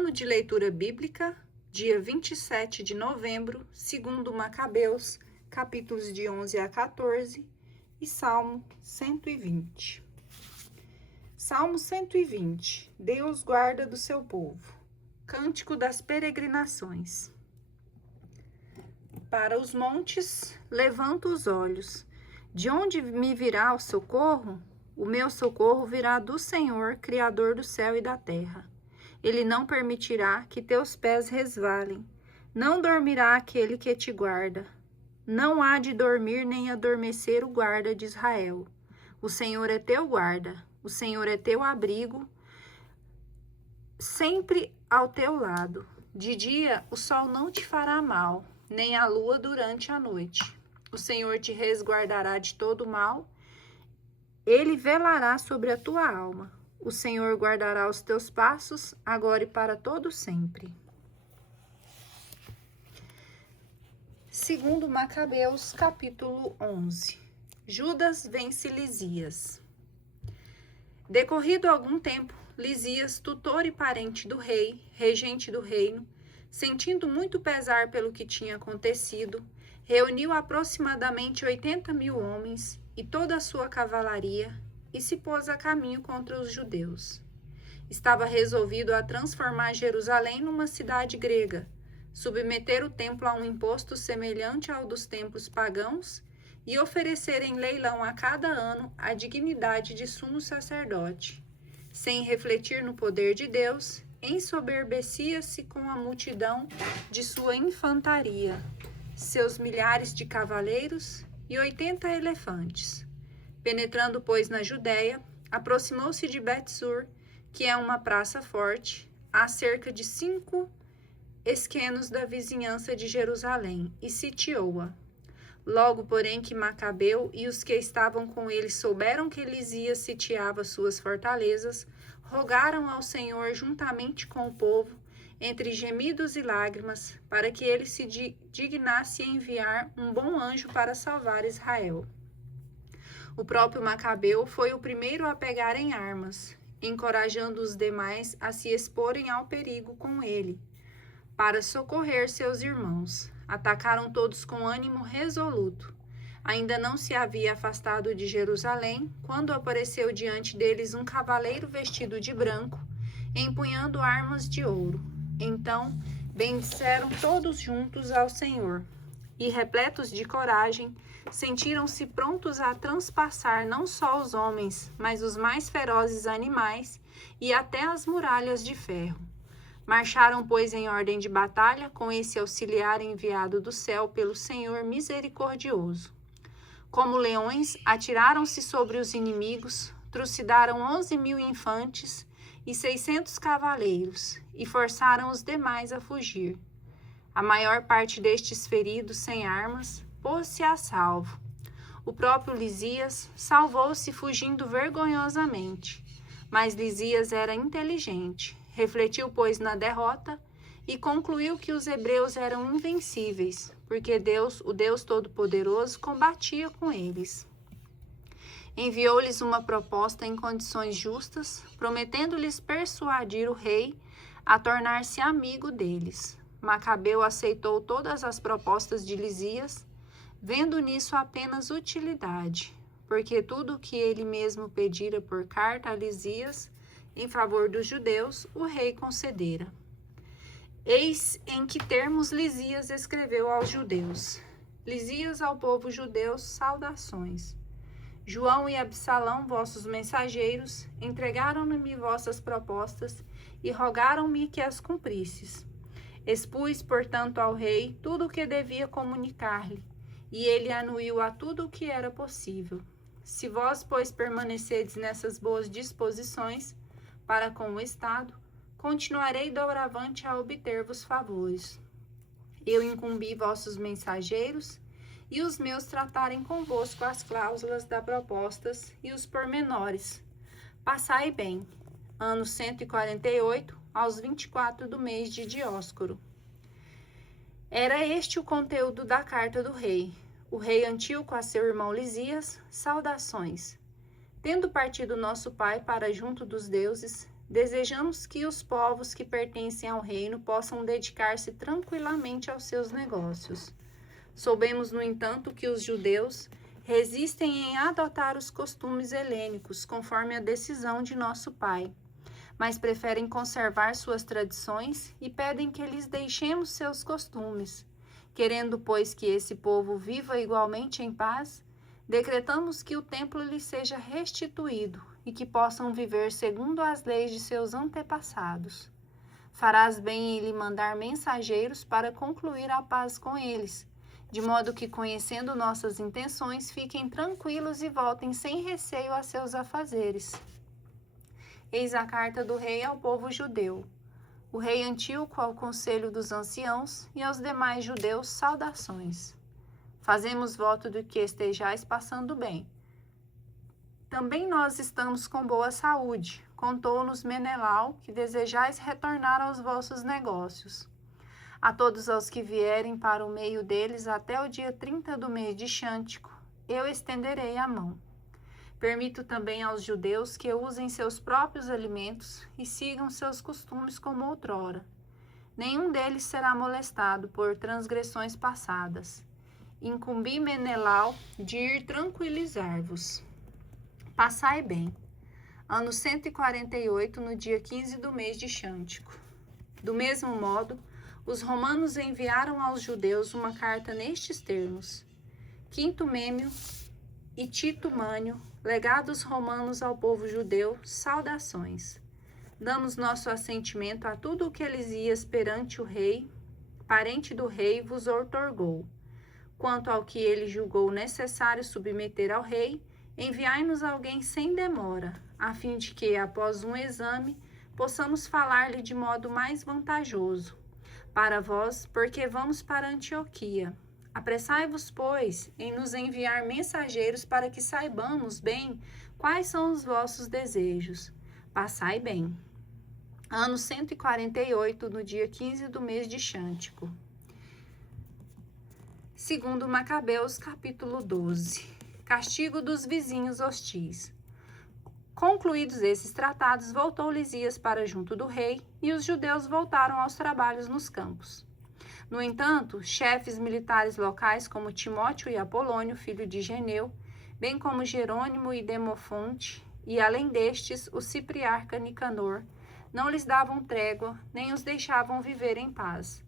Plano de leitura bíblica, dia 27 de novembro, segundo Macabeus, capítulos de 11 a 14 e Salmo 120. Salmo 120. Deus guarda do seu povo. Cântico das peregrinações. Para os montes, levanto os olhos. De onde me virá o socorro? O meu socorro virá do Senhor, Criador do céu e da terra. Ele não permitirá que teus pés resvalem. Não dormirá aquele que te guarda. Não há de dormir nem adormecer o guarda de Israel. O Senhor é teu guarda. O Senhor é teu abrigo, sempre ao teu lado. De dia o sol não te fará mal, nem a lua durante a noite. O Senhor te resguardará de todo mal. Ele velará sobre a tua alma. O Senhor guardará os teus passos, agora e para todo sempre. Segundo Macabeus, capítulo 11. Judas vence Lisias. Decorrido algum tempo, Lisias, tutor e parente do rei, regente do reino, sentindo muito pesar pelo que tinha acontecido, reuniu aproximadamente 80.000 homens e toda a sua cavalaria e se pôs a caminho contra os judeus. Estava resolvido a transformar Jerusalém numa cidade grega, submeter o templo a um imposto semelhante ao dos templos pagãos e oferecer em leilão a cada ano a dignidade de sumo sacerdote. Sem refletir no poder de Deus, ensoberbecia-se com a multidão de sua infantaria, seus milhares de cavaleiros e 80 elefantes. Penetrando, pois, na Judéia, aproximou-se de Bet-sur, que é uma praça forte, a cerca de 5 esquenos da vizinhança de Jerusalém, e sitiou-a. Logo, porém, que Macabeu e os que estavam com ele souberam que Lisias sitiava suas fortalezas, rogaram ao Senhor juntamente com o povo, entre gemidos e lágrimas, para que ele se dignasse enviar um bom anjo para salvar Israel. O próprio Macabeu foi o primeiro a pegar em armas, encorajando os demais a se exporem ao perigo com ele, para socorrer seus irmãos. Atacaram todos com ânimo resoluto. Ainda não se havia afastado de Jerusalém, quando apareceu diante deles um cavaleiro vestido de branco, empunhando armas de ouro. Então, bendisseram todos juntos ao Senhor, e, repletos de coragem, sentiram-se prontos a transpassar não só os homens, mas os mais ferozes animais e até as muralhas de ferro. Marcharam, pois, em ordem de batalha, com esse auxiliar enviado do céu pelo Senhor misericordioso. Como leões, atiraram-se sobre os inimigos, trucidaram 11.000 infantes e 600 cavaleiros, e forçaram os demais a fugir. A maior parte destes feridos sem armas pôs-se a salvo. O próprio Lisias salvou-se fugindo vergonhosamente. Mas Lisias era inteligente, refletiu, pois, na derrota e concluiu que os hebreus eram invencíveis, porque Deus, o Deus Todo-Poderoso, combatia com eles. Enviou-lhes uma proposta em condições justas, prometendo-lhes persuadir o rei a tornar-se amigo deles. Macabeu aceitou todas as propostas de Lisias, vendo nisso apenas utilidade, porque tudo o que ele mesmo pedira por carta a Lisias, em favor dos judeus, o rei concedera. Eis em que termos Lisias escreveu aos judeus. Lisias ao povo judeu, saudações. João e Absalão, vossos mensageiros, entregaram-me vossas propostas e rogaram-me que as cumprisses. Expus, portanto, ao rei tudo o que devia comunicar-lhe, e ele anuiu a tudo o que era possível. Se vós, pois, permanecerdes nessas boas disposições para com o Estado, continuarei doravante a obter-vos favores. Eu incumbi vossos mensageiros, e os meus tratarem convosco as cláusulas das propostas e os pormenores. Passai bem. Ano 148, aos 24 do mês de Dióscoro. Era este o conteúdo da carta do rei. O rei Antíoco a seu irmão Lisias, saudações. Tendo partido nosso pai para junto dos deuses, desejamos que os povos que pertencem ao reino possam dedicar-se tranquilamente aos seus negócios. Soubemos, no entanto, que os judeus resistem em adotar os costumes helênicos, conforme a decisão de nosso pai, mas preferem conservar suas tradições e pedem que lhes deixemos seus costumes. Querendo, pois, que esse povo viva igualmente em paz, decretamos que o templo lhes seja restituído e que possam viver segundo as leis de seus antepassados. Farás bem em lhe mandar mensageiros para concluir a paz com eles, de modo que, conhecendo nossas intenções, fiquem tranquilos e voltem sem receio a seus afazeres. Eis a carta do rei ao povo judeu. O rei Antíoco ao conselho dos anciãos e aos demais judeus, saudações. Fazemos voto de que estejais passando bem. Também nós estamos com boa saúde. Contou-nos Menelau que desejais retornar aos vossos negócios. A todos os que vierem para o meio deles até o dia 30 do mês de Xântico, eu estenderei a mão. Permito também aos judeus que usem seus próprios alimentos e sigam seus costumes como outrora. Nenhum deles será molestado por transgressões passadas. Incumbi Menelau de ir tranquilizar-vos. Passai bem. Ano 148, no dia 15 do mês de Xântico. Do mesmo modo, os romanos enviaram aos judeus uma carta nestes termos. Quinto Mêmio e Tito Mânio, legados romanos ao povo judeu, saudações. Damos nosso assentimento a tudo o que Elisias perante o rei, parente do rei, vos outorgou. Quanto ao que ele julgou necessário submeter ao rei, enviai-nos alguém sem demora, a fim de que, após um exame, possamos falar-lhe de modo mais vantajoso para vós, porque vamos para Antioquia. Apressai-vos, pois, em nos enviar mensageiros para que saibamos bem quais são os vossos desejos. Passai bem. Ano 148, no dia 15 do mês de Xântico. Segundo Macabeus, capítulo 12. Castigo dos vizinhos hostis. Concluídos esses tratados, voltou Lisias para junto do rei, e os judeus voltaram aos trabalhos nos campos. No entanto, chefes militares locais como Timóteo e Apolônio, filho de Geneu, bem como Jerônimo e Demofonte, e além destes, o cipriarca Nicanor, não lhes davam trégua, nem os deixavam viver em paz.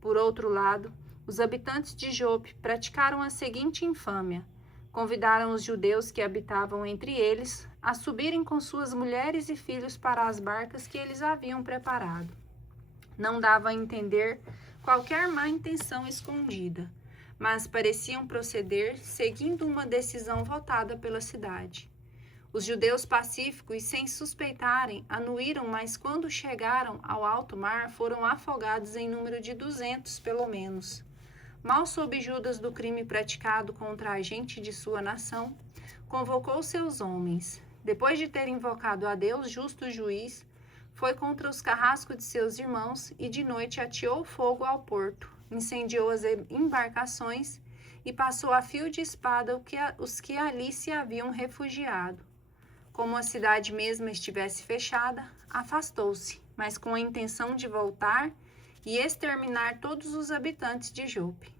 Por outro lado, os habitantes de Jope praticaram a seguinte infâmia: convidaram os judeus que habitavam entre eles a subirem com suas mulheres e filhos para as barcas que eles haviam preparado. Não dava a entender qualquer má intenção escondida, mas pareciam proceder seguindo uma decisão votada pela cidade. Os judeus pacíficos, sem suspeitarem, anuíram, mas quando chegaram ao alto mar, foram afogados em número de 200, pelo menos. Mal soube Judas do crime praticado contra a gente de sua nação, convocou seus homens. Depois de ter invocado a Deus, justo juiz, foi contra os carrascos de seus irmãos e de noite ateou fogo ao porto, incendiou as embarcações e passou a fio de espada os que ali se haviam refugiado. Como a cidade mesma estivesse fechada, afastou-se, mas com a intenção de voltar e exterminar todos os habitantes de Jope.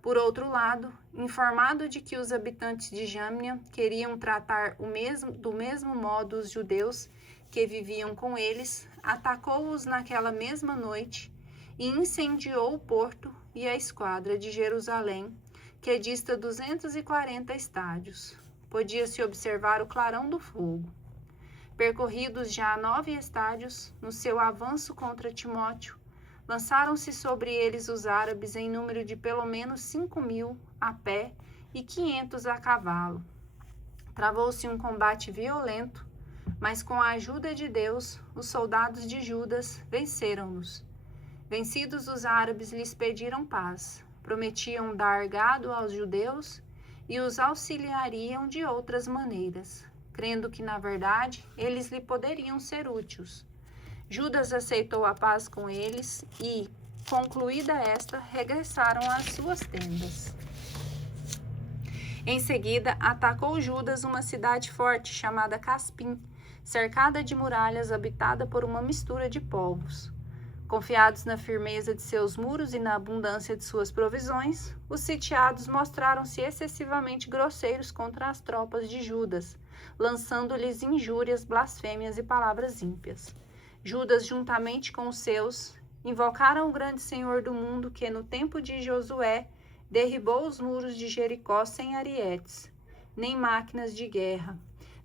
Por outro lado, informado de que os habitantes de Jâmnia queriam tratar do mesmo modo os judeus que viviam com eles, atacou-os naquela mesma noite e incendiou o porto e a esquadra de Jerusalém, que dista 240 estádios. Podia-se observar o clarão do fogo. Percorridos já 9 estádios, no seu avanço contra Timóteo, lançaram-se sobre eles os árabes em número de pelo menos 5.000 a pé e 500 a cavalo. Travou-se um combate violento, mas com a ajuda de Deus, os soldados de Judas venceram-nos. Vencidos, os árabes lhes pediram paz, prometiam dar gado aos judeus e os auxiliariam de outras maneiras, crendo que, na verdade, eles lhe poderiam ser úteis. Judas aceitou a paz com eles e, concluída esta, regressaram às suas tendas. Em seguida, atacou Judas uma cidade forte chamada Caspim, cercada de muralhas, habitada por uma mistura de povos. Confiados na firmeza de seus muros e na abundância de suas provisões, os sitiados mostraram-se excessivamente grosseiros contra as tropas de Judas, lançando-lhes injúrias, blasfêmias e palavras ímpias. Judas, juntamente com os seus, invocaram o grande Senhor do mundo que, no tempo de Josué, derribou os muros de Jericó sem arietes, nem máquinas de guerra.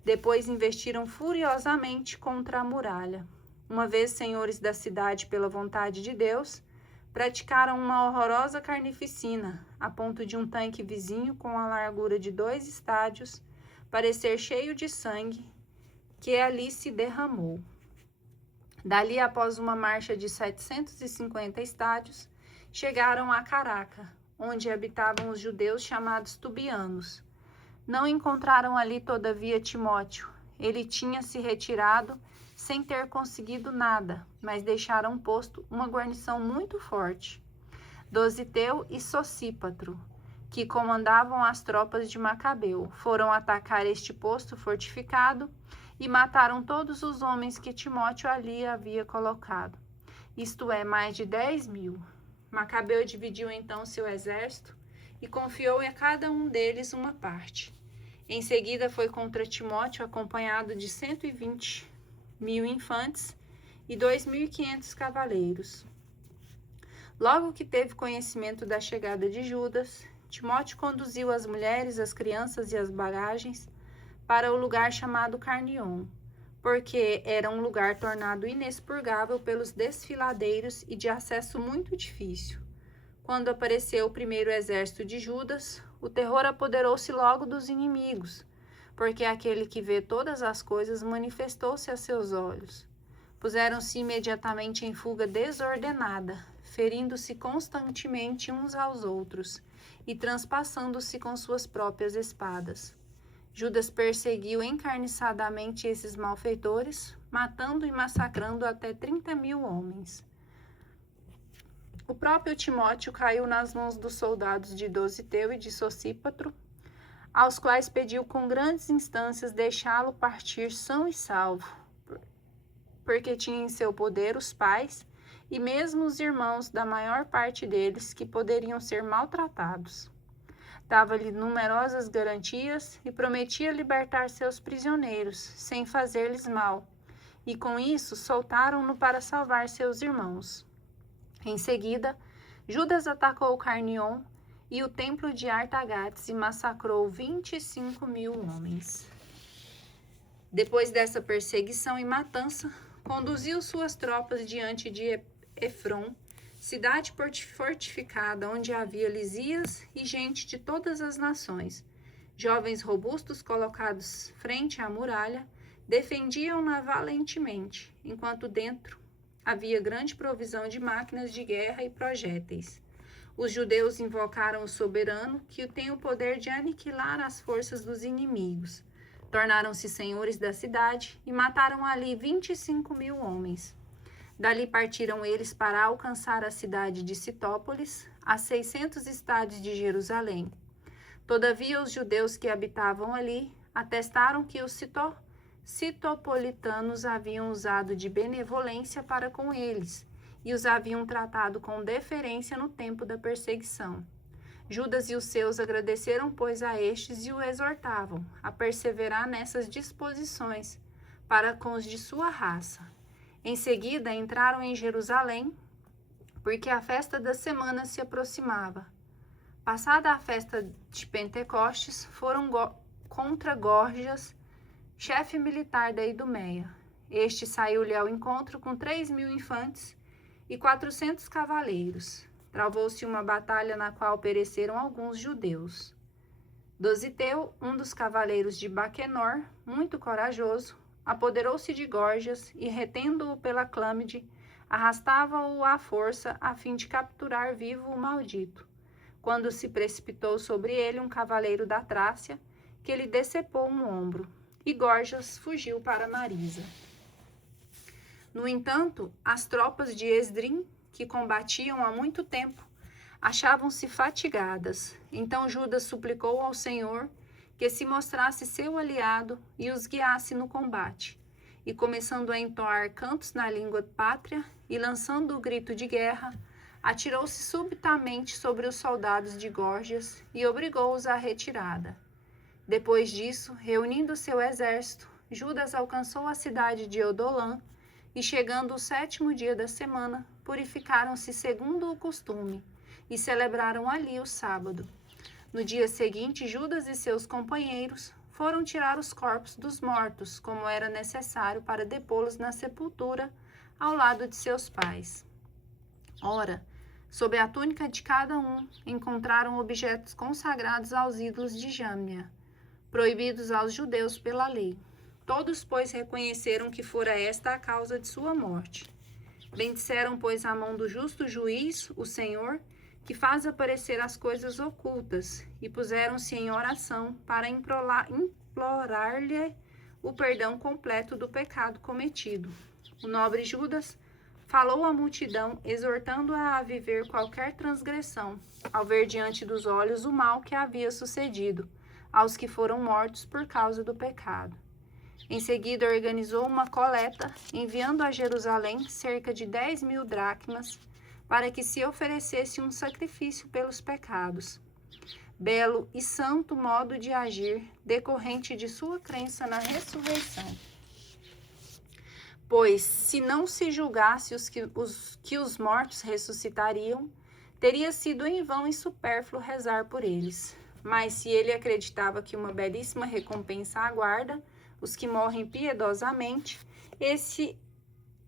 Depois investiram furiosamente contra a muralha. Uma vez senhores da cidade pela vontade de Deus, praticaram uma horrorosa carnificina, a ponto de um tanque vizinho com a largura de 2 estádios parecer cheio de sangue, que ali se derramou. Dali, após uma marcha de 750 estádios, chegaram a Caraca, onde habitavam os judeus chamados tubianos. Não encontraram ali, todavia, Timóteo. Ele tinha se retirado sem ter conseguido nada, mas deixaram posto uma guarnição muito forte. Dositeu e Sosípatro, que comandavam as tropas de Macabeu, foram atacar este posto fortificado e mataram todos os homens que Timóteo ali havia colocado, isto é, mais de 10.000. Macabeu dividiu então seu exército e confiou a cada um deles uma parte. Em seguida foi contra Timóteo, acompanhado de 120.000 infantes e 2.500 cavaleiros. Logo que teve conhecimento da chegada de Judas, Timóteo conduziu as mulheres, as crianças e as bagagens para o lugar chamado Carnion, porque era um lugar tornado inexpurgável pelos desfiladeiros e de acesso muito difícil. Quando apareceu o primeiro exército de Judas, o terror apoderou-se logo dos inimigos, porque aquele que vê todas as coisas manifestou-se a seus olhos. Puseram-se imediatamente em fuga desordenada, ferindo-se constantemente uns aos outros e transpassando-se com suas próprias espadas. Judas perseguiu encarniçadamente esses malfeitores, matando e massacrando até 30.000 homens. O próprio Timóteo caiu nas mãos dos soldados de Dositeu e de Sosípatro, aos quais pediu com grandes instâncias deixá-lo partir são e salvo, porque tinha em seu poder os pais e mesmo os irmãos da maior parte deles que poderiam ser maltratados. Dava-lhe numerosas garantias e prometia libertar seus prisioneiros, sem fazer-lhes mal, e com isso soltaram-no para salvar seus irmãos. Em seguida, Judas atacou Carnion e o templo de Artagates e massacrou 25.000 homens. Depois dessa perseguição e matança, conduziu suas tropas diante de Efron, cidade fortificada onde havia Lisias e gente de todas as nações. Jovens robustos colocados frente à muralha defendiam-na valentemente, enquanto dentro havia grande provisão de máquinas de guerra e projéteis. Os judeus invocaram o soberano, que tem o poder de aniquilar as forças dos inimigos. Tornaram-se senhores da cidade e mataram ali 25.000 homens. Dali partiram eles para alcançar a cidade de Citópolis, a 600 estádios de Jerusalém. Todavia, os judeus que habitavam ali atestaram que os citopolitanos haviam usado de benevolência para com eles e os haviam tratado com deferência no tempo da perseguição. Judas e os seus agradeceram, pois, a estes e o exortavam a perseverar nessas disposições para com os de sua raça. Em seguida, entraram em Jerusalém, porque a festa das semanas se aproximava. Passada a festa de Pentecostes, foram contra Gorgias, chefe militar da Idumeia. Este saiu-lhe ao encontro com 3.000 infantes e 400 cavaleiros. Travou-se uma batalha na qual pereceram alguns judeus. Dositeu, um dos cavaleiros de Baquenor, muito corajoso, apoderou-se de Gorgias e, retendo-o pela clâmide, arrastava-o à força a fim de capturar vivo o maldito, quando se precipitou sobre ele um cavaleiro da Trácia, que lhe decepou um ombro, e Gorgias fugiu para Marisa. No entanto, as tropas de Esdrim, que combatiam há muito tempo, achavam-se fatigadas. Então Judas suplicou ao Senhor que se mostrasse seu aliado e os guiasse no combate. e começando a entoar cantos na língua pátria e lançando o grito de guerra, atirou-se subitamente sobre os soldados de Górgias e obrigou-os à retirada. Depois disso, reunindo seu exército, Judas alcançou a cidade de Odolã e, chegando o 7º dia da semana, purificaram-se segundo o costume e celebraram ali o sábado. No dia seguinte, Judas e seus companheiros foram tirar os corpos dos mortos, como era necessário para depô-los na sepultura ao lado de seus pais. Ora, sob a túnica de cada um, encontraram objetos consagrados aos ídolos de Jâmnia, proibidos aos judeus pela lei. Todos, pois, reconheceram que fora esta a causa de sua morte. Bendiceram, pois, a mão do justo juiz, o Senhor, que faz aparecer as coisas ocultas, e puseram-se em oração para implorar-lhe o perdão completo do pecado cometido. O nobre Judas falou à multidão, exortando-a a viver qualquer transgressão, ao ver diante dos olhos o mal que havia sucedido aos que foram mortos por causa do pecado. Em seguida, organizou uma coleta, enviando a Jerusalém cerca de 10.000 dracmas, para que se oferecesse um sacrifício pelos pecados. Belo e santo modo de agir, decorrente de sua crença na ressurreição. Pois, se não se julgasse que os mortos ressuscitariam, teria sido em vão e supérfluo rezar por eles. Mas se ele acreditava que uma belíssima recompensa aguarda os que morrem piedosamente,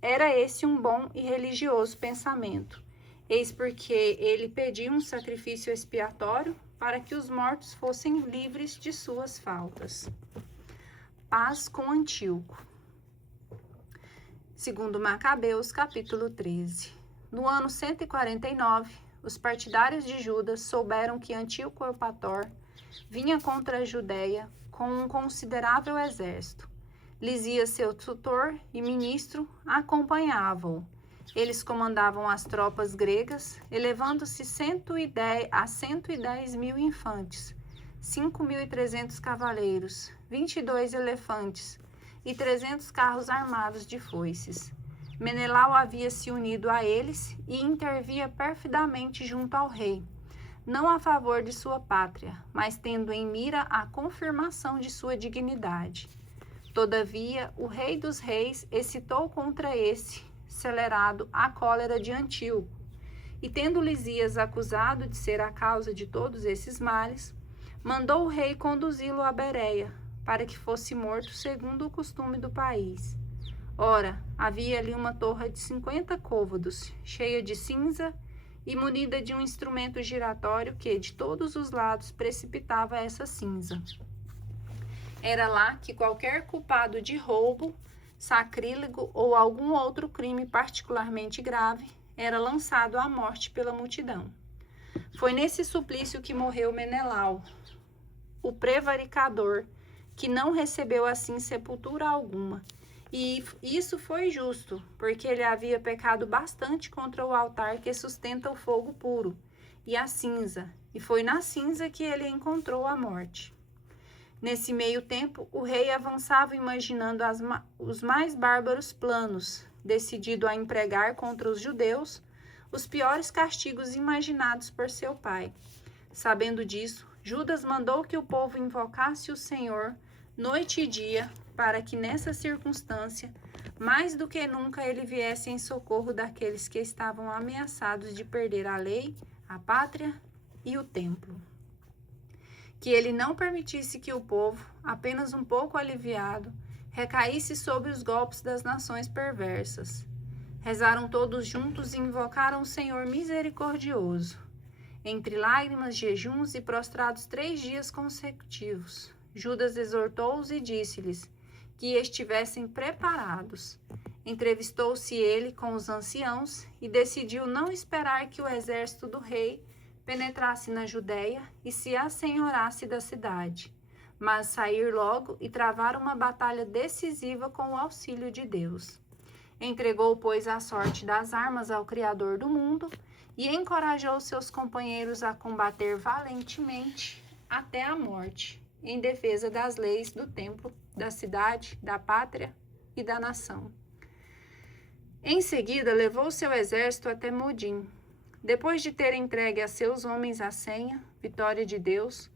era esse um bom e religioso pensamento. Eis porque ele pediu um sacrifício expiatório para que os mortos fossem livres de suas faltas. Paz com Antíoco. Segundo Macabeus, capítulo 13. No ano 149, os partidários de Judas souberam que Antíoco Eupator vinha contra a Judéia com um considerável exército. Lisias, seu tutor e ministro, acompanhavam-o. Eles comandavam as tropas gregas, elevando-se a 110.000 infantes, 5.300 cavaleiros, 22 elefantes e 300 carros armados de foices. Menelau havia se unido a eles e intervia perfidamente junto ao rei, não a favor de sua pátria, mas tendo em mira a confirmação de sua dignidade. Todavia, o rei dos reis excitou contra esse celerado a cólera de Antíoco, e tendo Lisias acusado de ser a causa de todos esses males, mandou o rei conduzi-lo a Bereia, para que fosse morto segundo o costume do país. Ora, havia ali uma torre de 50 côvados, cheia de cinza e munida de um instrumento giratório que, de todos os lados, precipitava essa cinza. Era lá que qualquer culpado de roubo, sacrílego ou algum outro crime particularmente grave era lançado à morte pela multidão. Foi nesse suplício que morreu Menelau, o prevaricador, que não recebeu assim sepultura alguma. E isso foi justo, porque ele havia pecado bastante contra o altar que sustenta o fogo puro e a cinza, e foi na cinza que ele encontrou a morte. Nesse meio tempo, o rei avançava imaginando os mais bárbaros planos, decidido a empregar contra os judeus os piores castigos imaginados por seu pai. Sabendo disso, Judas mandou que o povo invocasse o Senhor noite e dia, para que nessa circunstância, mais do que nunca, ele viesse em socorro daqueles que estavam ameaçados de perder a lei, a pátria e o templo. Que ele não permitisse que o povo, apenas um pouco aliviado, recaísse sob os golpes das nações perversas. Rezaram todos juntos e invocaram o Senhor misericordioso, entre lágrimas, jejuns e prostrados 3 dias consecutivos. Judas exortou-os e disse-lhes que estivessem preparados. Entrevistou-se ele com os anciãos e decidiu não esperar que o exército do rei penetrasse na Judéia e se assenhorasse da cidade, mas sair logo e travar uma batalha decisiva com o auxílio de Deus. Entregou, pois, a sorte das armas ao Criador do mundo e encorajou seus companheiros a combater valentemente até a morte, em defesa das leis do templo, da cidade, da pátria e da nação. Em seguida, levou seu exército até Modim. Depois de ter entregue a seus homens a senha, vitória de Deus,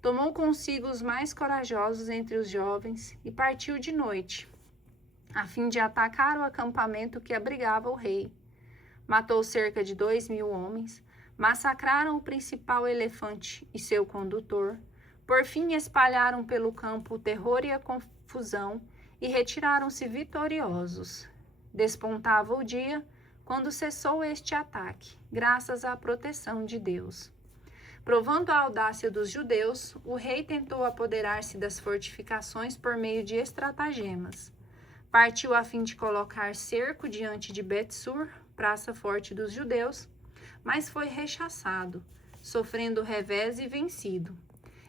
tomou consigo os mais corajosos entre os jovens e partiu de noite, a fim de atacar o acampamento que abrigava o rei. Matou cerca de 2.000 homens, massacraram o principal elefante e seu condutor, por fim espalharam pelo campo o terror e a confusão e retiraram-se vitoriosos. Despontava o dia quando cessou este ataque, graças à proteção de Deus. Provando a audácia dos judeus, o rei tentou apoderar-se das fortificações por meio de estratagemas. Partiu a fim de colocar cerco diante de Bet-sur, praça forte dos judeus, mas foi rechaçado, sofrendo revés e vencido.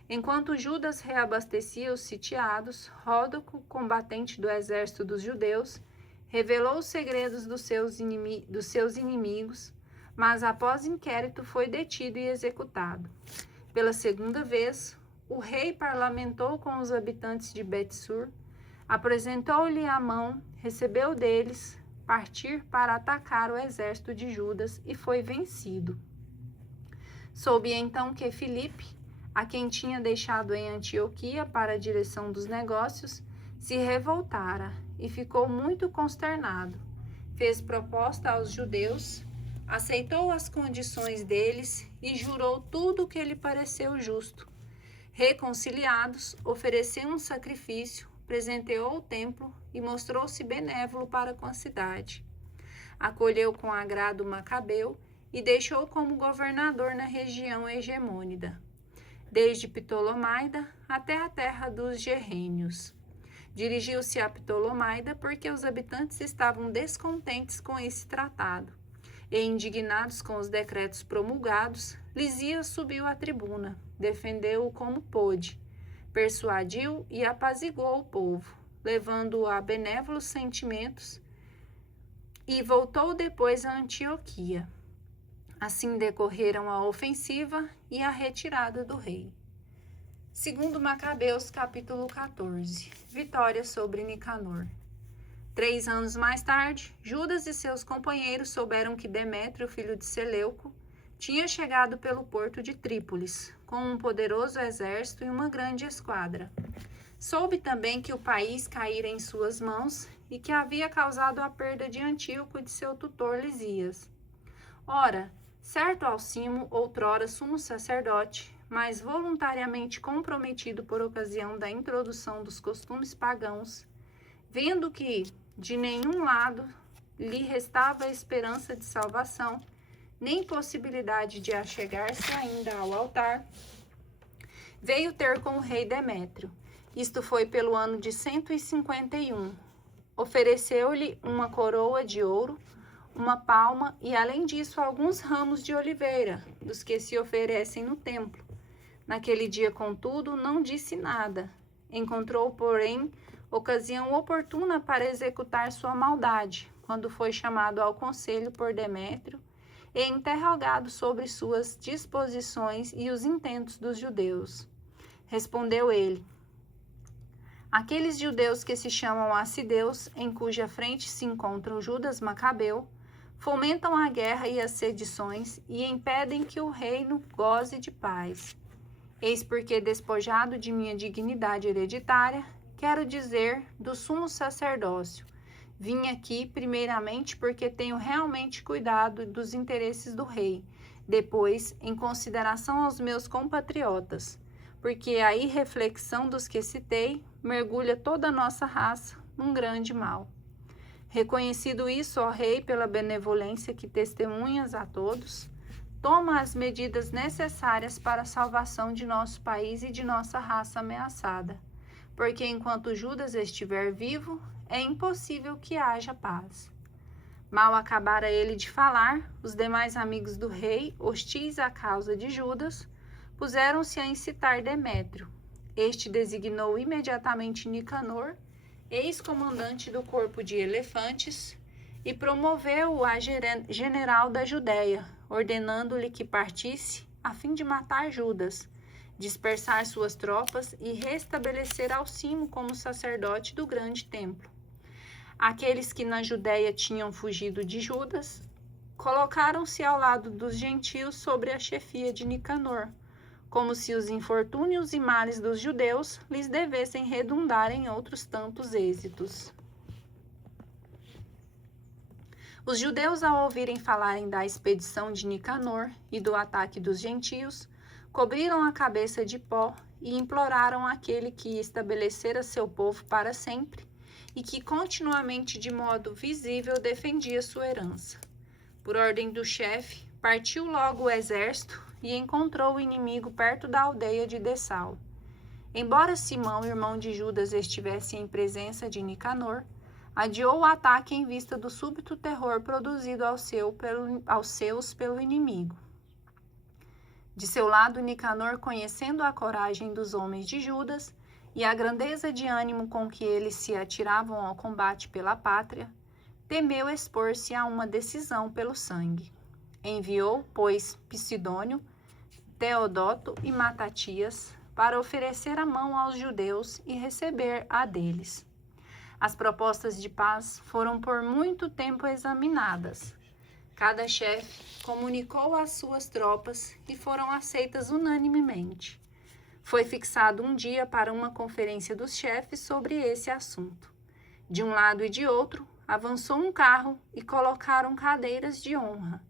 Enquanto Judas reabastecia os sitiados, Ródoco, combatente do exército dos judeus, revelou os segredos dos seus inimigos, mas após inquérito foi detido e executado. Pela segunda vez, o rei parlamentou com os habitantes de Bet-sur, apresentou-lhe a mão, recebeu deles partir para atacar o exército de Judas e foi vencido. Soube então que Filipe, a quem tinha deixado em Antioquia para a direção dos negócios, se revoltara e ficou muito consternado. Fez proposta aos judeus, aceitou as condições deles e jurou tudo o que lhe pareceu justo. Reconciliados, ofereceu um sacrifício, presenteou o templo e mostrou-se benévolo para com a cidade. Acolheu com agrado Macabeu e deixou como governador na região hegemônida, desde Ptolomaida até a terra dos Gerrênios. Dirigiu-se a Ptolomaida porque os habitantes estavam descontentes com esse tratado, e indignados com os decretos promulgados, Lisias subiu à tribuna, defendeu-o como pôde, persuadiu e apaziguou o povo, levando-o a benévolos sentimentos, e voltou depois a Antioquia. Assim decorreram a ofensiva e a retirada do rei. Segundo Macabeus, capítulo 14. Vitória sobre Nicanor. 3 anos mais tarde, Judas e seus companheiros souberam que Demétrio, filho de Seleuco, tinha chegado pelo porto de Trípolis, com um poderoso exército e uma grande esquadra. Soube também que o país caíra em suas mãos e que havia causado a perda de Antíoco e de seu tutor Lisias. Ora, certo Alcimo, outrora sumo sacerdote, mas voluntariamente comprometido por ocasião da introdução dos costumes pagãos, vendo que de nenhum lado lhe restava a esperança de salvação, nem possibilidade de achegar-se ainda ao altar, veio ter com o rei Demétrio. Isto foi pelo ano de 151. Ofereceu-lhe uma coroa de ouro, uma palma e, além disso, alguns ramos de oliveira, dos que se oferecem no templo. Naquele dia, contudo, não disse nada. Encontrou, porém, ocasião oportuna para executar sua maldade, quando foi chamado ao conselho por Demétrio e interrogado sobre suas disposições e os intentos dos judeus. Respondeu ele: aqueles judeus que se chamam assideus, em cuja frente se encontram Judas Macabeu, fomentam a guerra e as sedições e impedem que o reino goze de paz. Eis porque, despojado de minha dignidade hereditária, quero dizer, do sumo sacerdócio, vim aqui primeiramente porque tenho realmente cuidado dos interesses do rei, depois, em consideração aos meus compatriotas, porque a irreflexão dos que citei mergulha toda a nossa raça num grande mal. Reconhecido isso, ó rei, pela benevolência que testemunhas a todos, toma as medidas necessárias para a salvação de nosso país e de nossa raça ameaçada, porque enquanto Judas estiver vivo, é impossível que haja paz. Mal acabara ele de falar, os demais amigos do rei, hostis à causa de Judas, puseram-se a incitar Demétrio. Este designou imediatamente Nicanor, ex-comandante do corpo de elefantes, e promoveu-o a general da Judéia, ordenando-lhe que partisse a fim de matar Judas, dispersar suas tropas e restabelecer Alcimo como sacerdote do grande templo. Aqueles que na Judéia tinham fugido de Judas colocaram-se ao lado dos gentios sobre a chefia de Nicanor, como se os infortúnios e males dos judeus lhes devessem redundar em outros tantos êxitos. Os judeus, ao ouvirem falarem da expedição de Nicanor e do ataque dos gentios, cobriram a cabeça de pó e imploraram àquele que estabelecera seu povo para sempre e que continuamente, de modo visível, defendia sua herança. Por ordem do chefe, partiu logo o exército e encontrou o inimigo perto da aldeia de Dessau. Embora Simão, irmão de Judas, estivesse em presença de Nicanor, adiou o ataque em vista do súbito terror produzido aos seus pelo inimigo. De seu lado, Nicanor, conhecendo a coragem dos homens de Judas e a grandeza de ânimo com que eles se atiravam ao combate pela pátria, temeu expor-se a uma decisão pelo sangue. Enviou, pois, Psidônio, Teodoto e Matatias para oferecer a mão aos judeus e receber a deles. As propostas de paz foram por muito tempo examinadas. Cada chefe comunicou às suas tropas e foram aceitas unanimemente. Foi fixado um dia para uma conferência dos chefes sobre esse assunto. De um lado e de outro, avançou um carro e colocaram cadeiras de honra.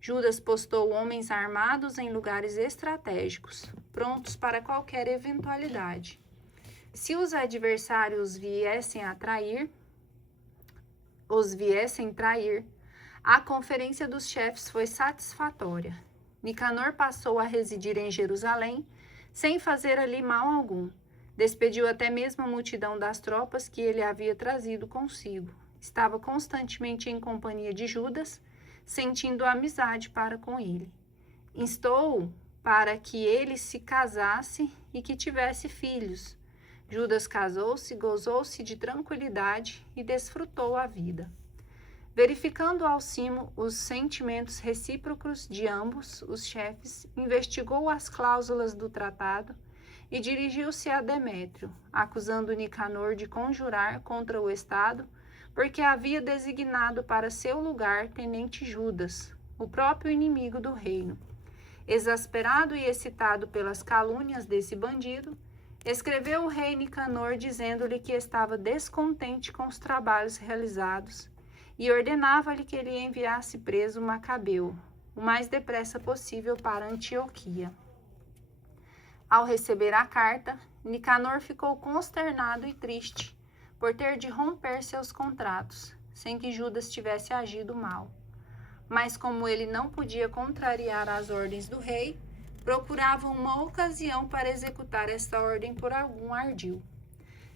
Judas postou homens armados em lugares estratégicos, prontos para qualquer eventualidade. Se os adversários viessem trair, a conferência dos chefes foi satisfatória. Nicanor passou a residir em Jerusalém, sem fazer ali mal algum. Despediu até mesmo a multidão das tropas que ele havia trazido consigo. Estava constantemente em companhia de Judas, sentindo amizade para com ele. Instou-o para que ele se casasse e que tivesse filhos. Judas casou-se, gozou-se de tranquilidade e desfrutou a vida. Verificando ao cimo os sentimentos recíprocos de ambos os chefes, investigou as cláusulas do tratado e dirigiu-se a Demétrio, acusando Nicanor de conjurar contra o Estado, porque havia designado para seu lugar tenente Judas, o próprio inimigo do reino. Exasperado e excitado pelas calúnias desse bandido, escreveu o rei Nicanor dizendo-lhe que estava descontente com os trabalhos realizados e ordenava-lhe que ele enviasse preso Macabeu, o mais depressa possível para Antioquia. Ao receber a carta, Nicanor ficou consternado e triste por ter de romper seus contratos, sem que Judas tivesse agido mal. Mas como ele não podia contrariar as ordens do rei, procurava uma ocasião para executar esta ordem por algum ardil.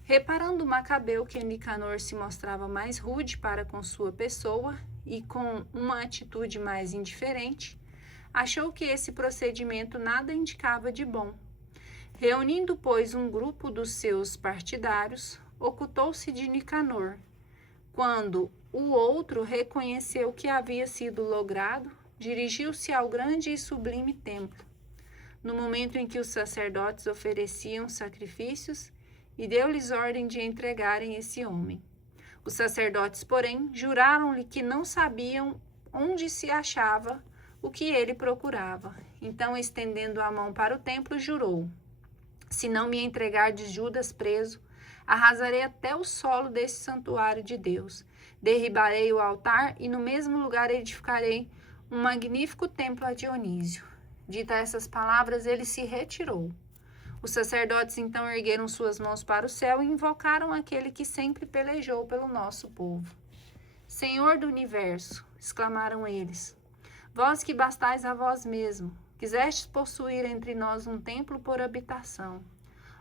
Reparando Macabeu que Nicanor se mostrava mais rude para com sua pessoa e com uma atitude mais indiferente, achou que esse procedimento nada indicava de bom. Reunindo, pois, um grupo dos seus partidários, ocultou-se de Nicanor. Quando o outro reconheceu o que havia sido logrado, dirigiu-se ao grande e sublime templo, no momento em que os sacerdotes ofereciam sacrifícios, e deu-lhes ordem de entregarem esse homem. Os sacerdotes, porém, juraram-lhe que não sabiam onde se achava o que ele procurava. Então, estendendo a mão para o templo, jurou: se não me entregardes Judas preso, arrasarei até o solo desse santuário de Deus. Derribarei o altar e no mesmo lugar edificarei um magnífico templo a Dionísio. Dita essas palavras, ele se retirou. Os sacerdotes então ergueram suas mãos para o céu e invocaram aquele que sempre pelejou pelo nosso povo. Senhor do universo, exclamaram eles, vós que bastais a vós mesmo, quisestes possuir entre nós um templo por habitação.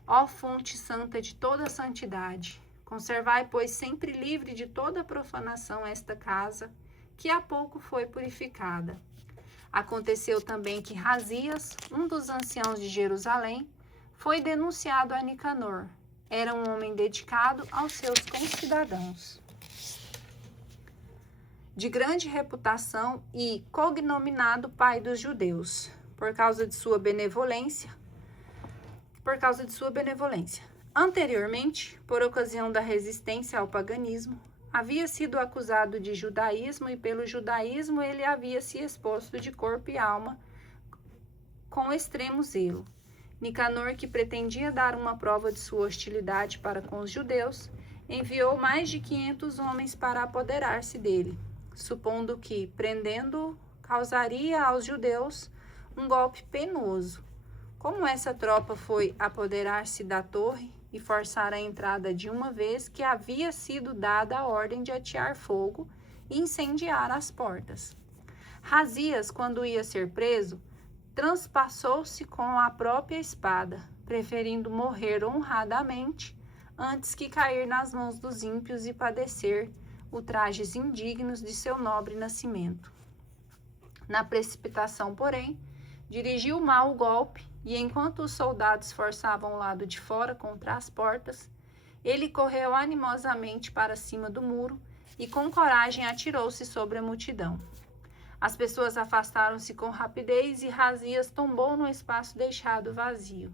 Ó fonte santa de toda a santidade, conservai, pois, sempre livre de toda profanação esta casa, que há pouco foi purificada. Aconteceu também que Razias, um dos anciãos de Jerusalém, foi denunciado a Nicanor. Era um homem dedicado aos seus concidadãos, de grande reputação e cognominado pai dos judeus, por causa de sua benevolência. Anteriormente, por ocasião da resistência ao paganismo, havia sido acusado de judaísmo e pelo judaísmo ele havia se exposto de corpo e alma com extremo zelo. Nicanor, que pretendia dar uma prova de sua hostilidade para com os judeus, enviou mais de 500 homens para apoderar-se dele, supondo que, prendendo-o, causaria aos judeus um golpe penoso. Como essa tropa foi apoderar-se da torre e forçar a entrada de uma vez que havia sido dada a ordem de atear fogo e incendiar as portas. Razias, quando ia ser preso, transpassou-se com a própria espada, preferindo morrer honradamente antes que cair nas mãos dos ímpios e padecer ultrajes indignos de seu nobre nascimento. Na precipitação, porém, dirigiu mal o golpe e, enquanto os soldados forçavam o lado de fora contra as portas, ele correu animosamente para cima do muro e com coragem atirou-se sobre a multidão. As pessoas afastaram-se com rapidez e Razias tombou no espaço deixado vazio.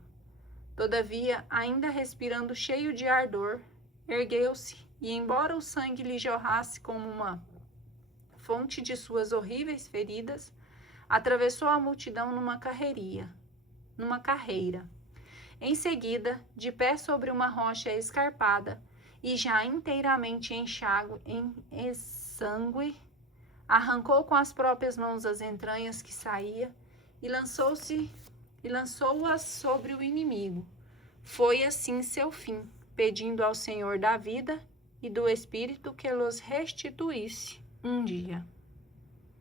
Todavia, ainda respirando cheio de ardor, ergueu-se e, embora o sangue lhe jorrasse como uma fonte de suas horríveis feridas, atravessou a multidão numa carreira. Em seguida, de pé sobre uma rocha escarpada e já inteiramente exangue, arrancou com as próprias mãos as entranhas que saía e lançou-as sobre o inimigo. Foi assim seu fim, pedindo ao Senhor da vida e do Espírito que los restituísse um dia.